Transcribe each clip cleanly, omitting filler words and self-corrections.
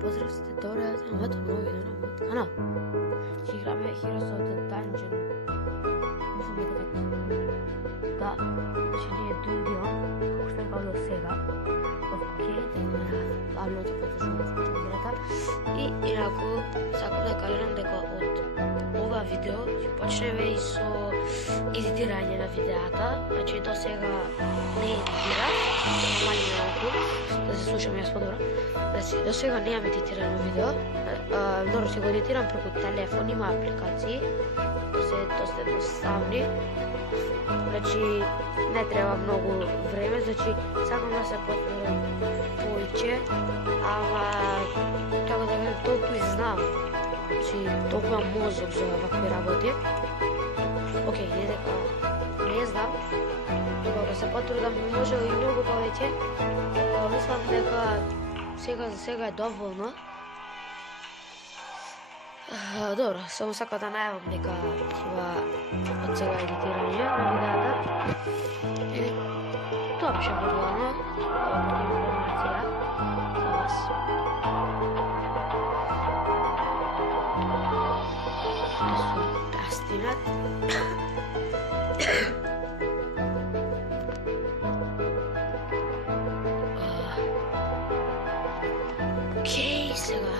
Поздрав сте, добро дојдовте на моето ново видео на мојот канал. Ќе играме Heroes of the Dungeon. Мислам дека така. Да, значи ние дунгивам, како што е као до сега. Окей, да има главното подложено во играта. И инаку, сакам да кажам дека од ова видео ќе почнеме и со едитирање на видеата. Значи до сега не едитирав, мали малку, да се слушам јас подобро. Значи, до сега немам едитирано видео. Добро се го едитирам преку телефон, има апликации, се доста едноставни. Значи, не треба многу време, значи, сакам да се потврдам повеќе, ама, како да кажем, толку и знам. Значи, толку имам мозок за вакви работи. Океј, не дека не знам, кога се потврдам може и многу повеќе, мислам дека за сега е доволно. Добро, само сакам да најавам дека има од сега едитирање на видеата. И тоа беше главно. Информација за вас. Да сум тастинат. Окей, сега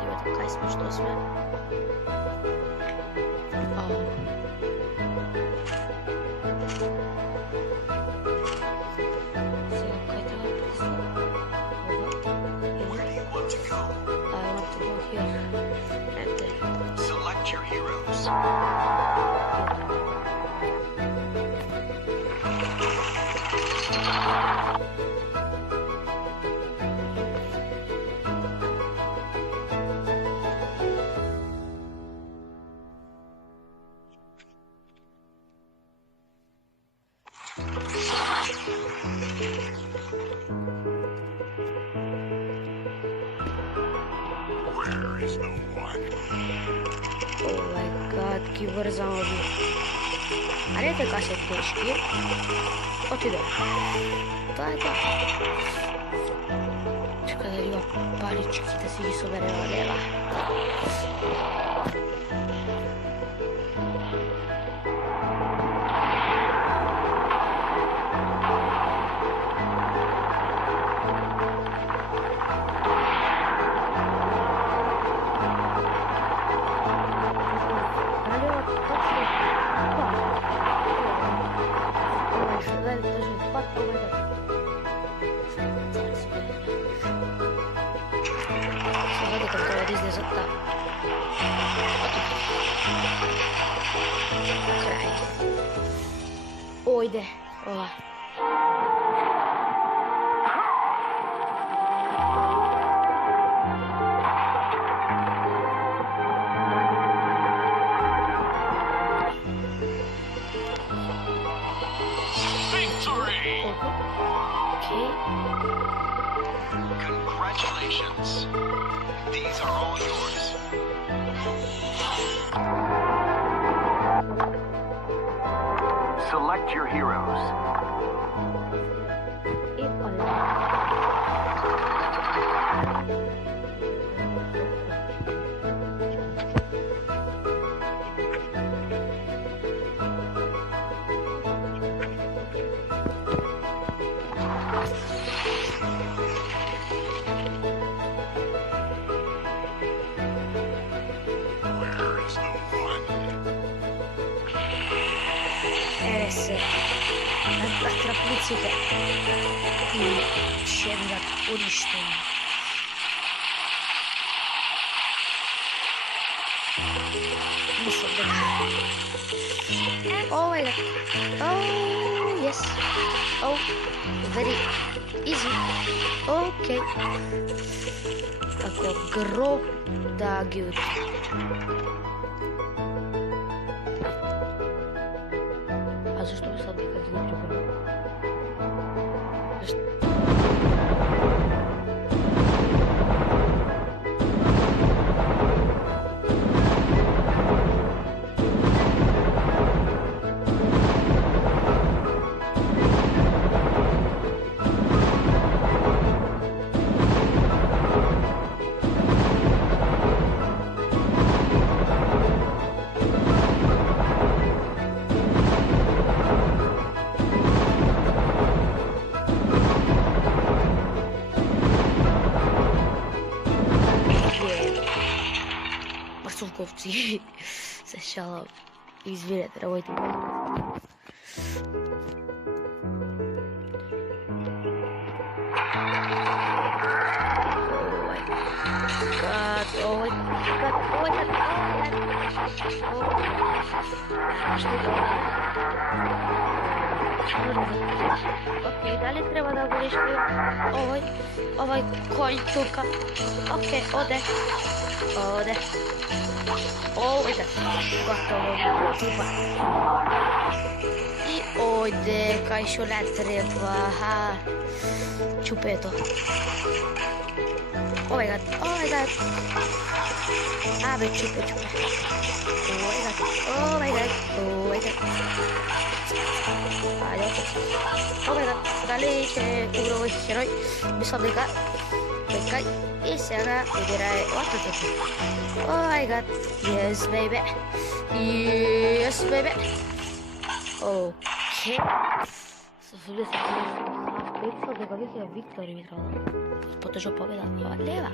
видиме кај сме, што сме. Сега кај треба да представам I want to go here. And then select your heroes. Where is no one? oh my god, ки врзам ови. А не така се тешки. Отиде. Тоа е тоа. Чека да има парички да си ги собереме лева. Сега дека треба да излезат таа. Крај. Ојде, ова. Victory! Окей. Congratulations. These are all yours. Select your heroes. И ола. Where is no one? Еве се. Атрапниците. И ќе бидат уништени. Мислам дека. Oh my god. Oh, yes. Oh, very easy. Okay. Како гроб да ги уди. А зашто мислам дека ги уди гроб? Ковци. Се шалам. Извинете, работите. Окей, дали треба да го решим овој кој тука? Окей, оде. Овој да. Готово. Супер. И оде кај што не треба. Чупето. Овој гад. Абе, чупе. Овој гад. Дали ќе игра овој херој? Мислам дека кај и сега играе латото. Oh my god, yes baby. Okay. Съжалявам се, петство дека веќе Виктори ми треба. Потежа победа, лева.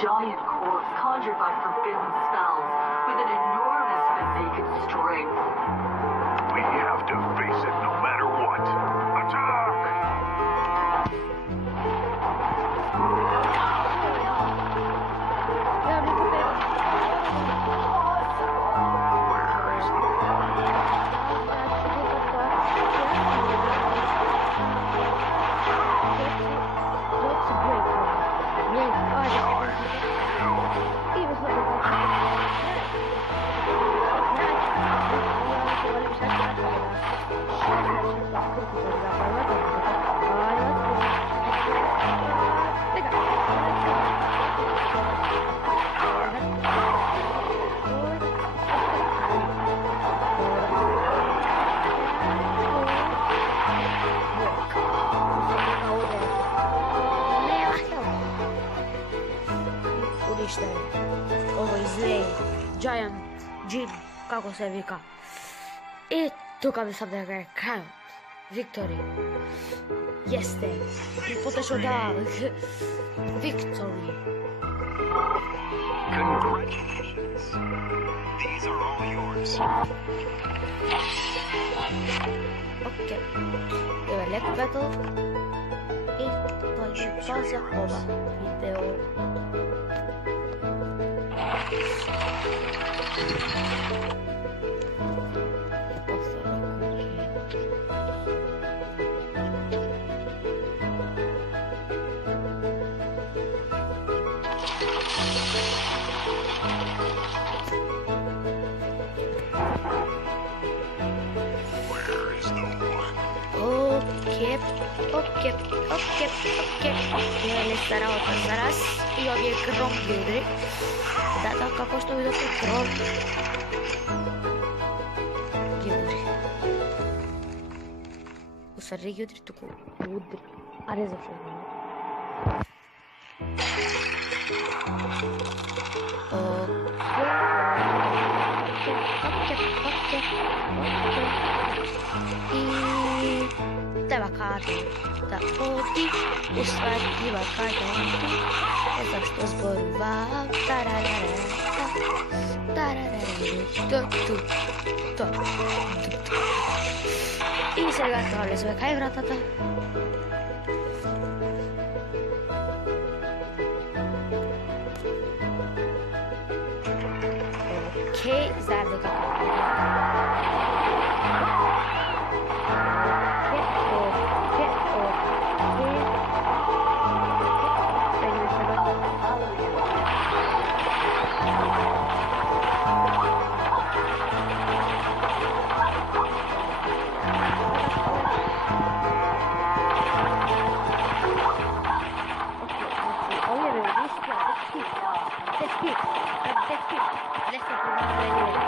Giant corpse conjured by forbidden spells with an enormous vacant strength. We have to face it no matter what. Attack! Овој зле, Giant Jin, како се вика. И тука мислам дека е крајот. Виктори. Јесте. И потешо да. Виктори. Congratulations. These are all yours. Окей. Ева лек бетл. И тој ќе пауза ова видео. Окей. Ја не стараото зараз и овие гром ги удри. Да, како што видите гром ги удри. Усари ги удри, туку удри. А не зашо Окей. И треба каде да оди, усватива каде оди, е зашто зборувам, И сега тоа влезува кај вратата. Окей, знаем дека Where is the one?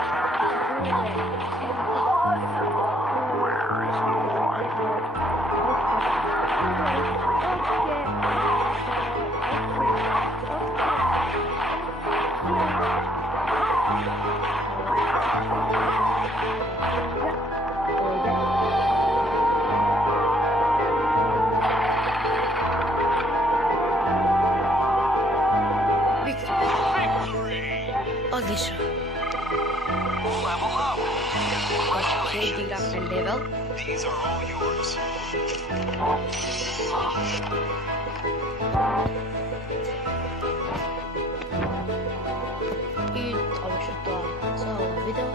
Odlično. Level up. Ok, digram na level. These are all yours. И ова што тоа за ова видео.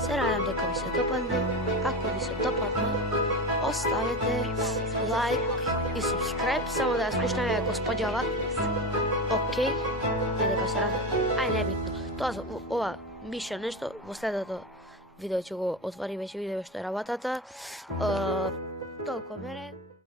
Се надам дека ви се допадна. Ако ви се допадна, оставете лайк и subscribe, само да ја слушнеме господјава. Океј, не дека се радам. Ај, небитно. Тоа за ова беше нешто, во следното видео ќе го отворим веќе видео што е работата. Толку од мене.